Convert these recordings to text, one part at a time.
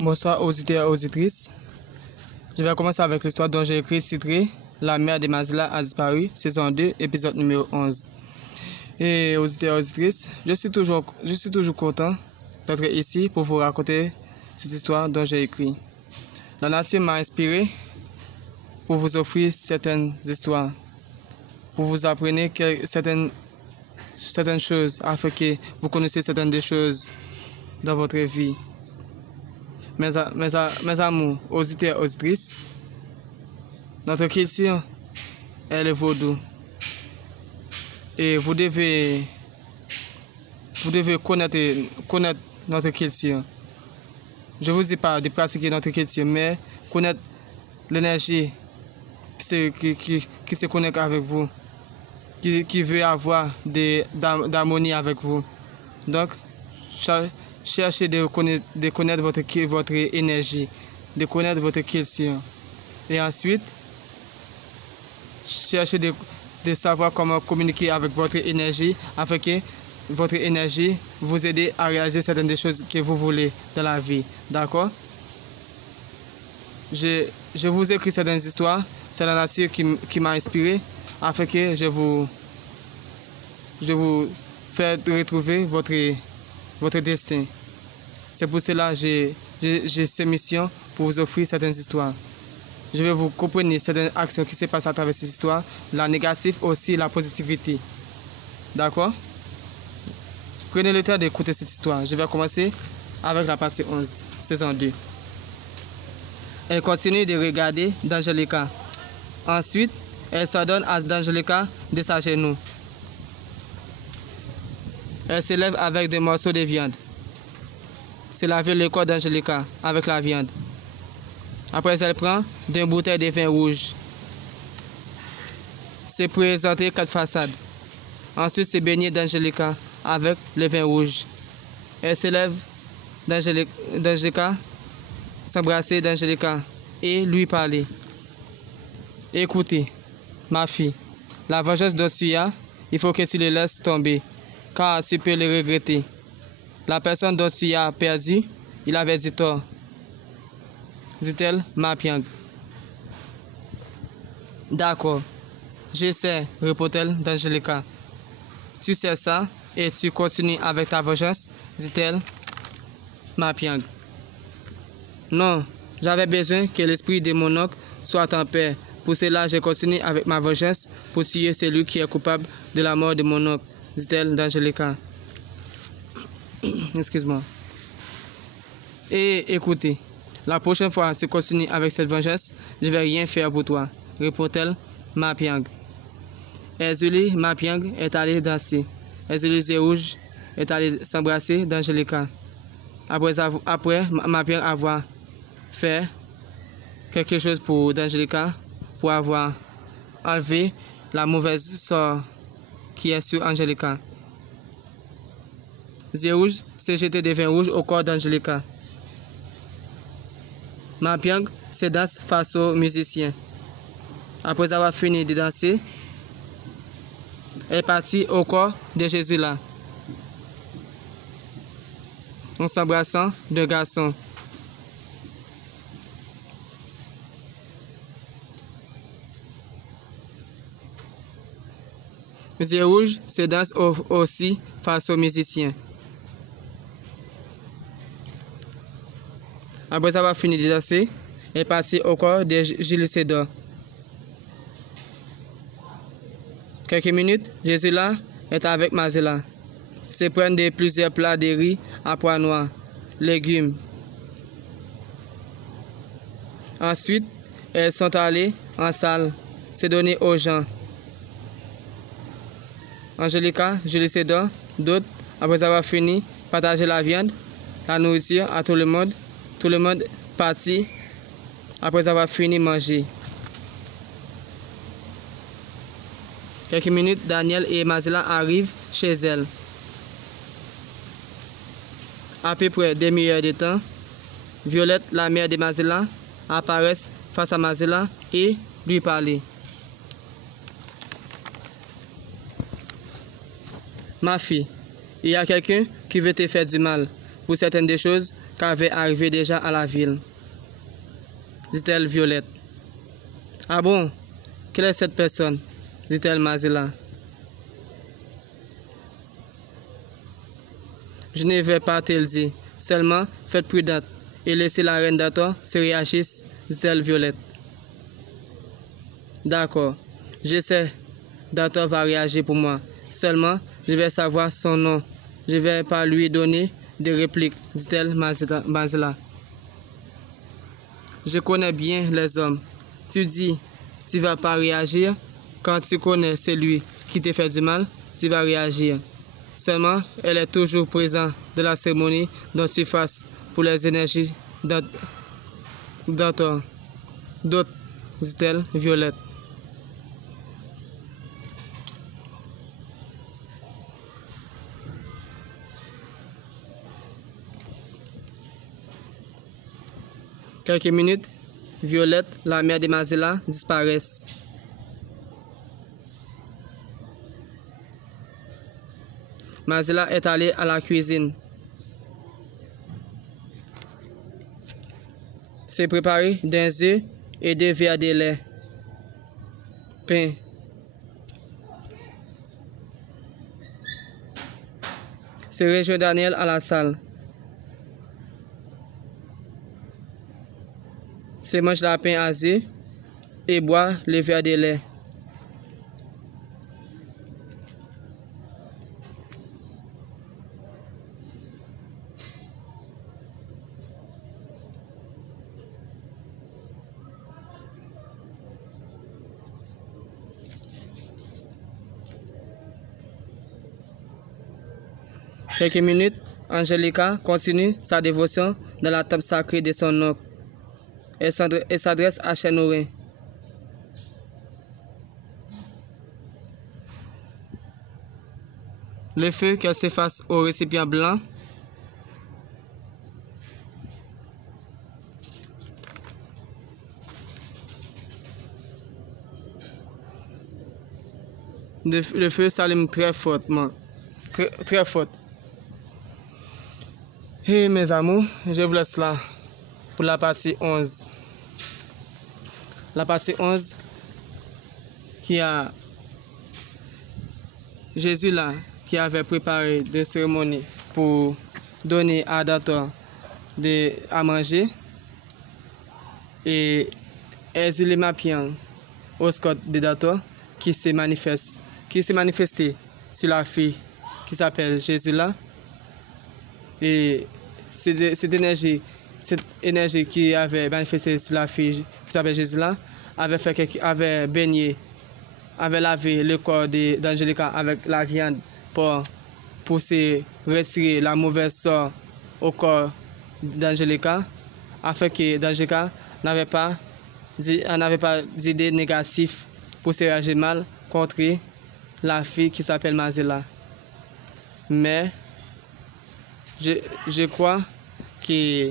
Bonsoir aux auditeurs et aux auditrices. Je vais commencer avec l'histoire dont j'ai écrit titré La mère de Mazila a disparu, saison 2, épisode numéro 11. Et aux auditeurs et aux auditrices, je suis toujours content d'être ici pour vous raconter cette histoire dont j'ai écrit. La nature m'a inspiré pour vous offrir certaines histoires, pour vous apprendre certaines choses afin que vous connaissiez certaines des choses dans votre vie. Mes amours, auditeurs et auditrices, notre culture est le vaudou. Et vous devez connaître notre culture. Je ne vous dis pas de pratiquer notre culture, mais connaître l'énergie qui se connecte avec vous, qui veut avoir d'harmonie avec vous. Donc, cherchez de connaître votre énergie, de connaître votre culture. Et ensuite, cherchez de savoir comment communiquer avec votre énergie afin que votre énergie vous aide à réaliser certaines des choses que vous voulez dans la vie. D'accord? Je vous écris certaines histoires. C'est la nature qui m'a inspiré afin que je vous fasse retrouver votre destin. C'est pour cela que j'ai ces missions pour vous offrir certaines histoires. Je vais vous comprendre certaines actions qui se passent à travers ces histoires, la négative aussi, la positivité. D'accord? Prenez le temps d'écouter cette histoire. Je vais commencer avec la partie 11, saison 2. Elle continue de regarder d'Angelica. Ensuite, elle s'ordonne à d'Angelica de s'agenouiller. Elle se lève avec des morceaux de viande. C'est laver le corps d'Angelica avec la viande. Après, elle prend une bouteille de vin rouge. C'est présenter 4 façades. Ensuite, c'est baigner d'Angelica avec le vin rouge. Elle se lève d'Angelica, s'embrasser d'Angelica et lui parler. Écoutez, ma fille, la vengeance dont tu as, il faut que tu le laisses tomber, car tu peux le regretter. La personne dont tu as perdu, il avait dit tort. Dit-elle, Ma Piang. D'accord, je sais, répond-elle d'Angelica. Tu sais ça et tu continues avec ta vengeance, dit-elle, Ma Piang. Non, j'avais besoin que l'esprit de mon oncle soit en paix. Pour cela, je continue avec ma vengeance pour tuer celui qui est coupable de la mort de mon oncle, dit-elle d'Angelica. Excuse-moi. Et écoutez, la prochaine fois si tu continues avec cette vengeance, je ne vais rien faire pour toi, répond-elle, Ma Piang. Erzuli, Ma Piang, est allée danser. Erzuli, les yeux rouges, est allée s'embrasser d'Angelica. Après, Ma Piang avoir fait quelque chose pour d'Angelica, pour avoir enlevé la mauvaise sort qui est sur Angelica. Les yeux rouges s'est jeté des vins rouges au corps d'Angelica. Ma Piang se danse face aux musiciens. Après avoir fini de danser, elle est partie au corps de Jésus là, en s'embrassant de garçon. Les yeux rouges se dansent aussi face aux musiciens. Après avoir fini de danser, elle est partie au corps de Jules César. Quelques minutes, Jésus là est avec Mazila. Se prennent plusieurs plats de riz à pois noirs, légumes. Ensuite, elles sont allées en salle, se donner aux gens. Angelica, Jules César, d'autres, après avoir fini, partager la viande, la nourriture à tout le monde. Tout le monde partit après avoir fini de manger. Quelques minutes, Daniel et Mazila arrivent chez elle. À peu près 2 heures de temps, Violette, la mère de Mazila, apparaît face à Mazila et lui parle. Ma fille, il y a quelqu'un qui veut te faire du mal. Pour certaines des choses, qu'avait arrivé déjà à la ville, dit-elle Violette. Ah bon? Quelle est cette personne? Dit-elle Mazila. Je ne vais pas te le dire. Seulement, faites prudente et laissez la reine Dator se réagir, dit-elle Violette. D'accord, je sais, Dator va réagir pour moi. Seulement, je vais savoir son nom. Je ne vais pas lui donner de répliques, dit-elle Mazila. Je connais bien les hommes. Tu dis, tu ne vas pas réagir. Quand tu connais celui qui te fait du mal, tu vas réagir. Seulement, elle est toujours présente de la cérémonie dans surface pour les énergies d'autres, dit-elle Violette. Quelques minutes, Violette, la mère de Mazila, disparaissent. Mazila est allée à la cuisine. C'est préparé d'un œuf et 2 verres de lait. Pain. C'est rejoint Daniel à la salle. C'est mange la pain à œuf et boit le verre de lait. Quelques minutes, Angelica continue sa dévotion dans la table sacrée de son oncle. Elle s'adresse à Chénorin. Le feu qu'elle s'efface au récipient blanc. Le feu s'allume très fortement. Très fort. Et mes amours, je vous laisse là pour la partie 11. La partie 11 qui a Jésus là qui avait préparé des cérémonies pour donner à Dator à manger et Ezulemapian au Scott de Dator qui s'est manifesté sur la fille qui s'appelle Jésus là. Et cette énergie qui avait manifesté sur la fille qui s'appelle Jésus là avait baigné, avait lavé le corps d'Angelica avec la viande pour se retirer la mauvaise sort au corps d'Angelica, afin que d'Angelica n'avait pas d'idée négative pour se réagir mal contre la fille qui s'appelle Mazila. Mais je crois que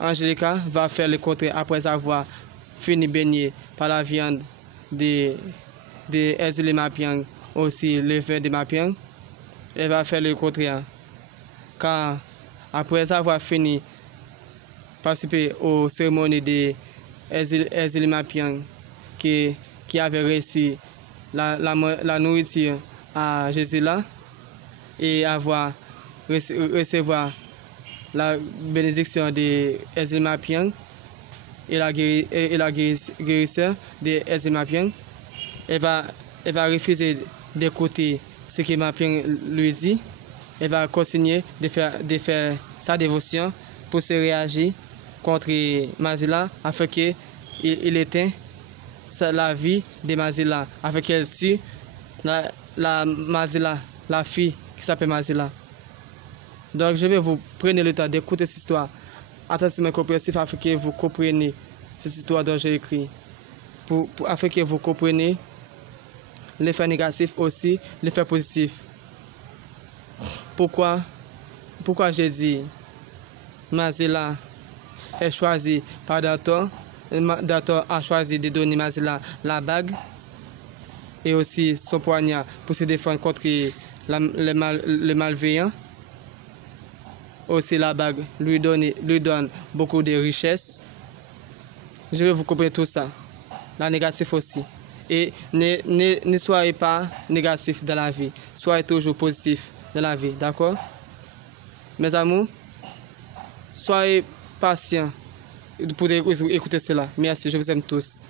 Angelica va faire le contraire après avoir fini baigné par la viande de Ezulemapian, aussi le vin de Mapian. Elle va faire le contraire. Car après avoir fini participer aux cérémonies de Ezulemapian qui avait reçu la nourriture à Jésus là et recevoir la bénédiction de Ezulemapian et la guérisseur de Ezulemapian, elle va refuser d'écouter ce que Mapian lui dit. Elle va continuer de faire sa dévotion pour se réagir contre Mazila afin qu'il éteint la vie de Mazila, afin qu'elle tue Mazila, la fille qui s'appelle Mazila. Donc je vais vous prendre le temps d'écouter cette histoire attentivement compréhensif afin que vous compreniez cette histoire dont j'ai écrit. Afin que vous compreniez l'effet négatif aussi, l'effet positif. Pourquoi j'ai dit Mazila est choisi par Dator. Dator a choisi de donner Mazila la bague et aussi son poignard pour se défendre contre le malveillant. aussi la bague lui donne beaucoup de richesses. Je vais vous comprendre tout ça. La négative aussi. Et ne soyez pas négatif dans la vie. Soyez toujours positif dans la vie. D'accord? Mes amours, soyez patients pour écouter cela. Merci, je vous aime tous.